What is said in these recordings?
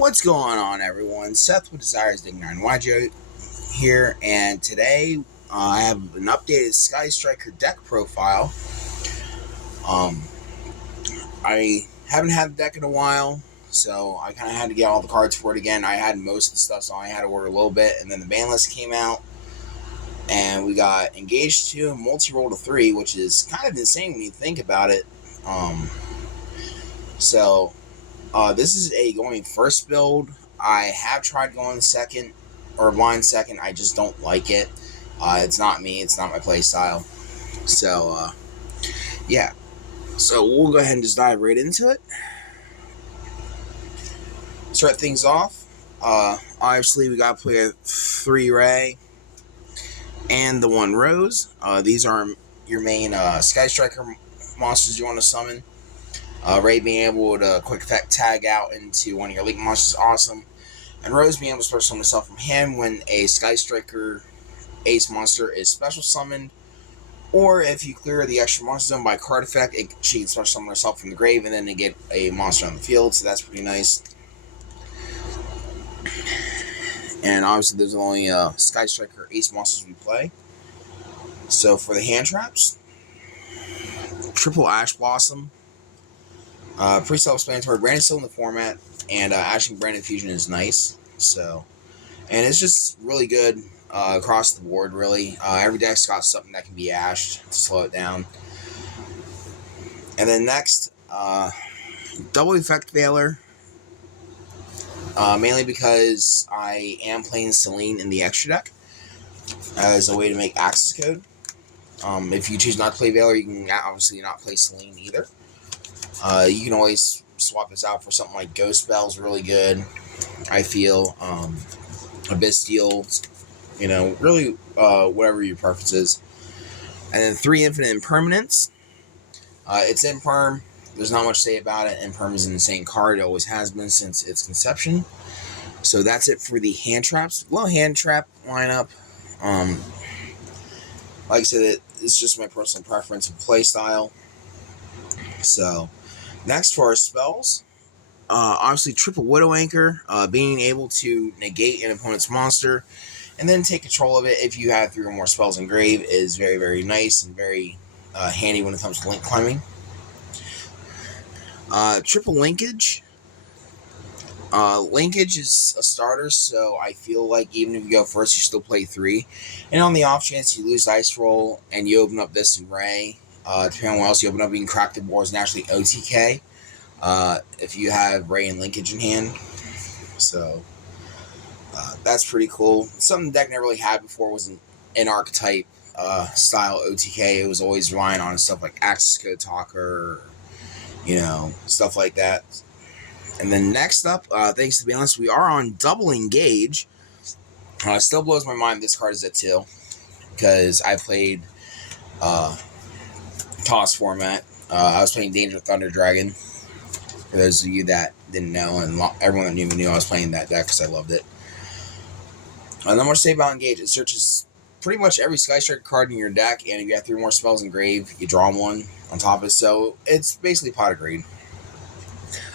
What's going on, everyone? Seth with Desires Dig 9 YJ here, and today I have an updated Sky Striker deck profile. I haven't had the deck in a while, so I kind of had to get all the cards for it again. I had most of the stuff, so I had to order a little bit, and then the ban list came out, and we got Engage 2 and Multi-Roll to 3, which is kind of insane when you think about it. This is a going first build. I have tried going second or blind second. I just don't like it. It's not me. It's not my play style. Yeah. So we'll go ahead and just dive right into it. Start things off. Obviously, we got to play a 3 Ray and the 1 Rose. These are your main Sky Striker monsters you want to summon. Ray being able to quick effect tag out into one of your Link monsters is awesome. And Rose being able to special summon herself from hand when a Sky Striker Ace monster is special summoned. Or if you clear the extra monster zone by card effect, she can special summon herself from the grave and then they get a monster on the field, so that's pretty nice. And obviously there's only Sky Striker Ace monsters we play. So for the hand traps, triple Ash Blossom. Pretty self-explanatory. Brandon's still in the format, and Ash and Brandon Fusion is nice. And it's just really good across the board, really. Every deck's got something that can be ashed to slow it down. And then next, double effect Veiler. Mainly because I am playing Selene in the extra deck as a way to make access code. If you choose not to play Veiler, you can obviously not play Selene either. You can always swap this out for something like Ghost Bell's really good, I feel. Abyss Steel, really whatever your preference is. And then 3 Infinite Impermanence. It's Imperm. There's not much to say about it. Imperm is an insane card. It always has been since its conception. So that's it for the hand traps. Low hand trap lineup. Like I said, it's just my personal preference and play style. So next for our spells, obviously triple Widow Anchor, being able to negate an opponent's monster and then take control of it if you have 3 or more spells in grave is very, very nice and very handy when it comes to link climbing. Triple Linkage. Linkage is a starter, so I feel like even if you go first, you still play 3. And on the off chance you lose Dice Roll and you open up this in Ray, depending on what else you open up, you can crack the boards and actually OTK if you have Ray and Linkage in hand. So that's pretty cool. Something the deck never really had before was an archetype style OTK. It was always relying on stuff like Access Code Talker, stuff like that. And then next up, thanks to be honest, we are on double Engage. Still blows my mind this card is at 2 because I played Toss format. I was playing Danger Thunder Dragon. For those of you that didn't know, and everyone that knew I was playing that deck because I loved it. Not much to say about Engage. It searches pretty much every Sky Striker card in your deck, and if you have 3 more spells in grave, you draw 1 on top of it. So it's basically pot of greed.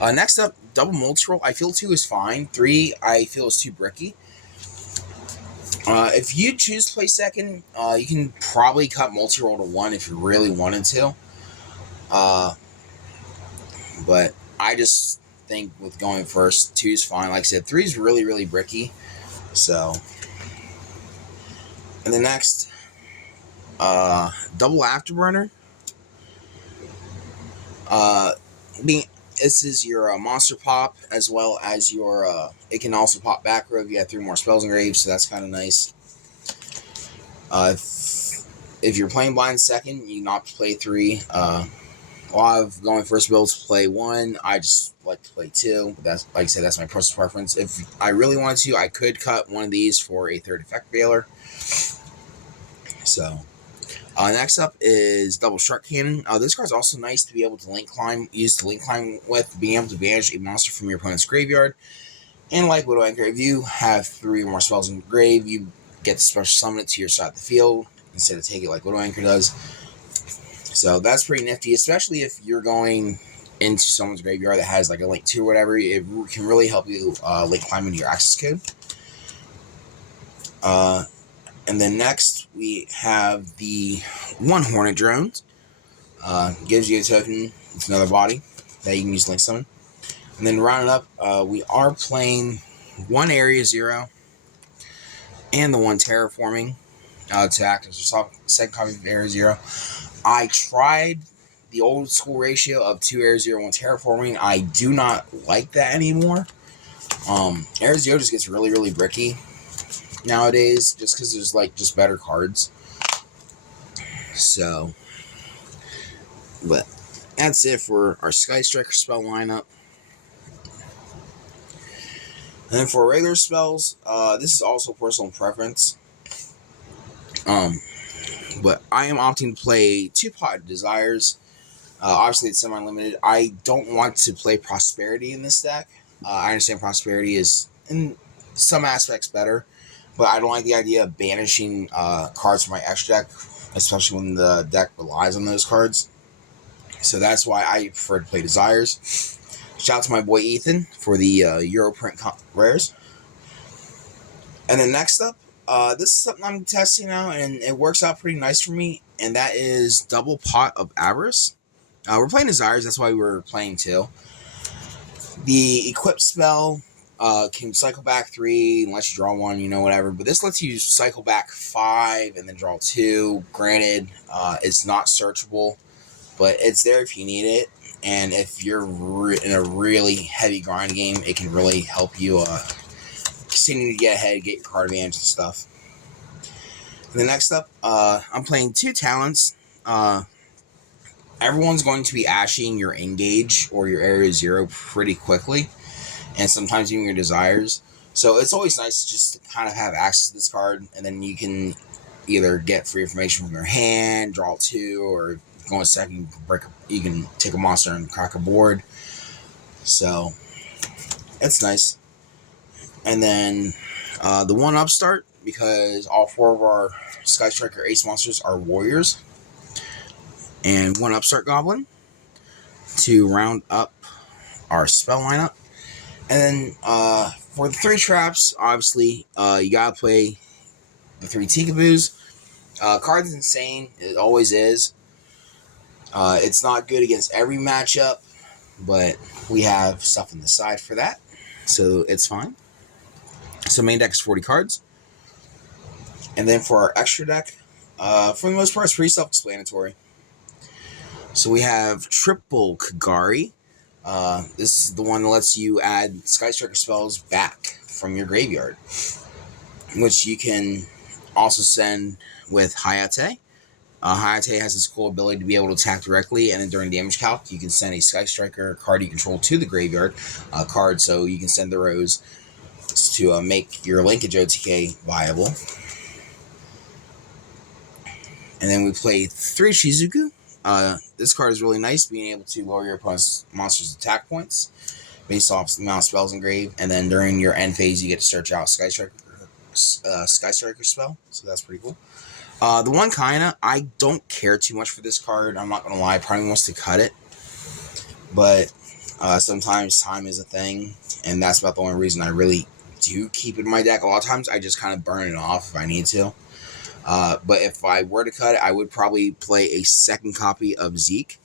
Next up, double Multi-Roll. I feel 2 is fine. 3 I feel is too bricky. If you choose to play second, you can probably cut Multi-Roll to 1 if you really wanted to. But I just think with going first, 2 is fine. Like I said, 3 is really, really bricky. So, and the next, double Afterburner. This is your monster pop, as well as your, it can also pop back row if you have 3 more spells in grave, so that's kind of nice. If you're playing blind second, you can opt to play 3. A lot of going first builds play 1. I just like to play 2, but that's, like I said, that's my personal preference. If I really wanted to, I could cut one of these for a 3rd effect Veiler. So, next up is double Shark Cannon. This card's also nice to be able to use to link climb with, being able to banish a monster from your opponent's graveyard. And like Widow Anchor, if you have 3 or more spells in the grave, you get to special summon it to your side of the field instead of take it like Widow Anchor does. So that's pretty nifty, especially if you're going into someone's graveyard that has like a link 2 or whatever, it can really help you link climb into your access code. And then next we have the one Hornet drone. Gives you a token. It's another body that you can use to link summon. And then rounding up, we are playing one Area 0 and the one Terraforming to act as a second copy of Area 0. I tried the old school ratio of 2 Area 0 and 1 Terraforming. I do not like that anymore. Area 0 just gets really, really bricky nowadays just because there's like just better cards. So, but that's it for our Sky Striker spell lineup. And then for regular spells, this is also personal preference. But I am opting to play 2 Pot Desires. Obviously, it's semi-limited. I don't want to play Prosperity in this deck. I understand Prosperity is, in some aspects, better. But I don't like the idea of banishing cards from my extra deck, especially when the deck relies on those cards. So that's why I prefer to play Desires. Shout out to my boy Ethan for the Europrint rares. And then next up, this is something I'm testing out, and it works out pretty nice for me, and that is Double Pot of Avarice. We're playing Desires, that's why we're playing 2. The Equip spell can cycle back 3 unless you draw 1, whatever. But this lets you cycle back 5 and then draw 2. Granted, it's not searchable, but it's there if you need it. And if you're in a really heavy grind game, it can really help you continue to get ahead, get your card advantage and stuff. And then next up, I'm playing 2 talents. Everyone's going to be ashing your Engage or your Area 0 pretty quickly, and sometimes even your Desires. So it's always nice just to kind of have access to this card, and then you can either get free information from your hand, draw 2, or go in second, you can take a monster and crack a board. So it's nice. And then the one upstart, because all 4 of our Sky Striker Ace monsters are warriors, and one upstart goblin to round up our spell lineup. And then for the 3 traps, obviously you gotta play the 3 Tikaboos. Card's insane, it always is. It's not good against every matchup, but we have stuff on the side for that, so it's fine. So main deck is 40 cards. And then for our extra deck, for the most part, it's pretty self-explanatory. So we have Triple Kagari. This is the one that lets you add Sky Striker spells back from your graveyard, which you can also send with Hayate. Hayate has this cool ability to be able to attack directly, and then during damage calc, you can send a Sky Striker card you control to the graveyard card, so you can send the Rose to make your linkage OTK viable. And then we play 3 Shizuku. This card is really nice, being able to lower your opponent's monster's attack points based off the amount of spells engraved, and then during your end phase, you get to search out Sky Striker spell, so that's pretty cool. The one Kaina, I don't care too much for this card. I'm not gonna lie, probably wants to cut it, but sometimes time is a thing, and that's about the only reason I really do keep it in my deck. A lot of times, I just kind of burn it off if I need to. But if I were to cut it, I would probably play a second copy of Zeke.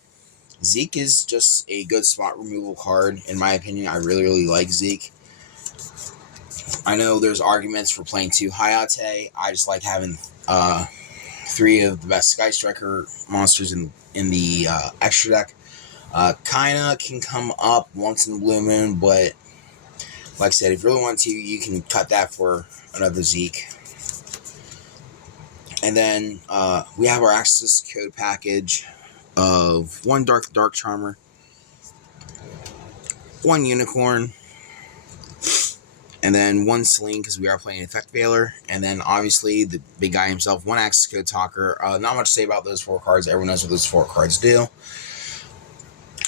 Zeke is just a good spot removal card, in my opinion. I really, really like Zeke. I know there's arguments for playing 2 Hayate. I just like having 3 of the best Sky Striker monsters in the extra deck. Kaina can come up once in the blue moon, but like I said, if you really want to, you can cut that for another Zeke. And then we have our access code package of 1 Dark Charmer, 1 Unicorn, and then 1 Celine, because we are playing Effect Veiler, and then obviously the big guy himself, 1 access code talker. Not much to say about those 4 cards. Everyone knows what those 4 cards do.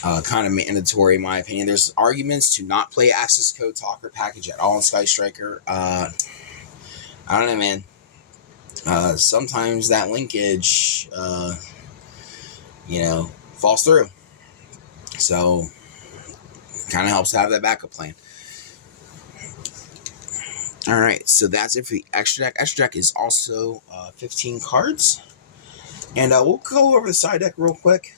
Kind of mandatory in my opinion. There's arguments to not play access code talker package at all in Sky Striker. I don't know, man. Sometimes that linkage, falls through. So, kind of helps to have that backup plan. All right, so that's it for the extra deck. Extra deck is also 15 cards. And we'll go over the side deck real quick.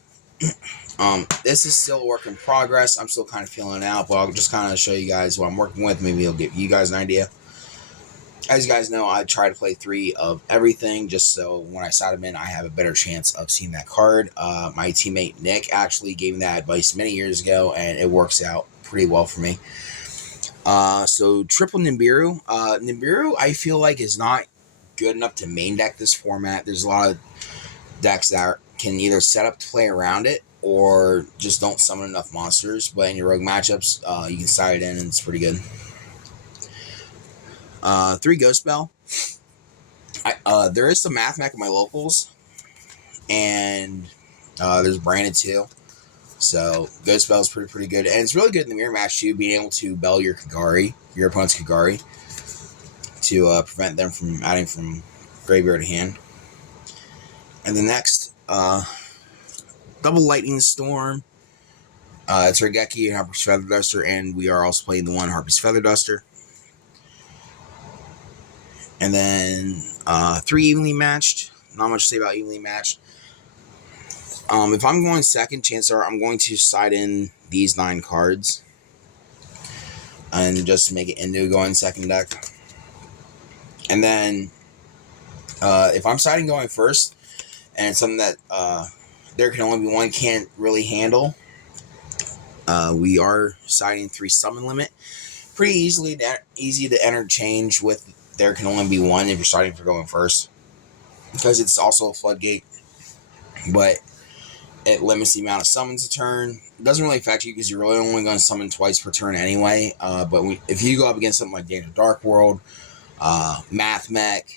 This is still a work in progress. I'm still kind of feeling it out, but I'll just kind of show you guys what I'm working with. Maybe it'll give you guys an idea. As you guys know, I try to play 3 of everything, just so when I side them in, I have a better chance of seeing that card. My teammate Nick actually gave me that advice many years ago, and it works out pretty well for me. So triple Nibiru. Nibiru, I feel like, is not good enough to main deck this format. There's a lot of decks that can either set up to play around it or just don't summon enough monsters. But in your rogue matchups, you can side it in, and it's pretty good. 3 Ghost Bell. There is some Math Mech at my locals, and there's Brandon too. So Ghost Bell is pretty good, and it's really good in the mirror match too, being able to bell your Kagari, your opponent's Kagari, to prevent them from adding from graveyard to hand. And the next, double Lightning Storm. It's Regeki and Harpy's Feather Duster, and we are also playing the one Harpy's Feather Duster. And then 3 evenly matched. Not much to say about evenly matched. If I'm going second, chances are I'm going to side in these 9 cards. And just make it into going second deck. And then if I'm siding going first, and it's something that there can only be one can't really handle, we are siding 3 summon limit. Pretty easy to interchange with there can only be one if you're starting for going first, because it's also a floodgate, but it limits the amount of summons a turn. It doesn't really affect you because you're really only going to summon twice per turn anyway. But if you go up against something like Danger Dark World, Math Mech,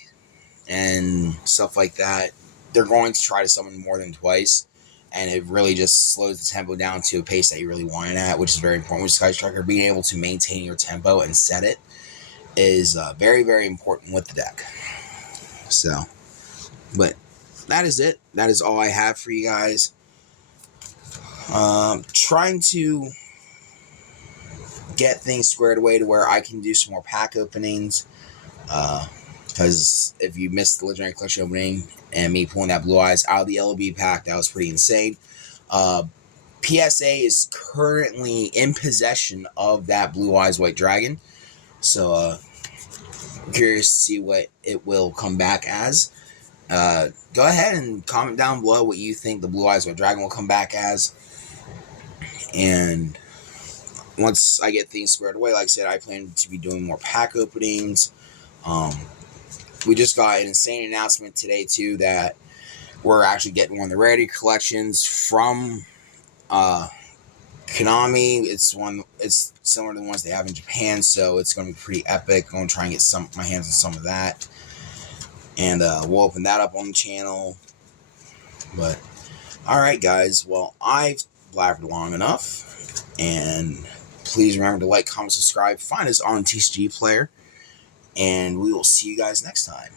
and stuff like that, they're going to try to summon more than twice, and it really just slows the tempo down to a pace that you really want it at, which is very important with Sky Striker. Being able to maintain your tempo and set it is very, very important with the deck. So, but that is it. That is all I have for you guys. Trying to get things squared away to where I can do some more pack openings. Because if you missed the Legendary Collection opening and me pulling that Blue Eyes out of the LB pack, that was pretty insane. PSA is currently in possession of that Blue Eyes White Dragon. So, I'm curious to see what it will come back as. Go ahead and comment down below what you think the Blue Eyes White Dragon will come back as. And once I get things squared away, like I said, I plan to be doing more pack openings. We just got an insane announcement today, too, that we're actually getting one of the rarity collections from Konami. It's similar to the ones they have in Japan, so it's going to be pretty epic. I'm going to try and get my hands on some of that. And we'll open that up on the channel. But, alright, guys. Well, I've blabbered long enough. And please remember to like, comment, subscribe. Find us on TCG Player. And we will see you guys next time.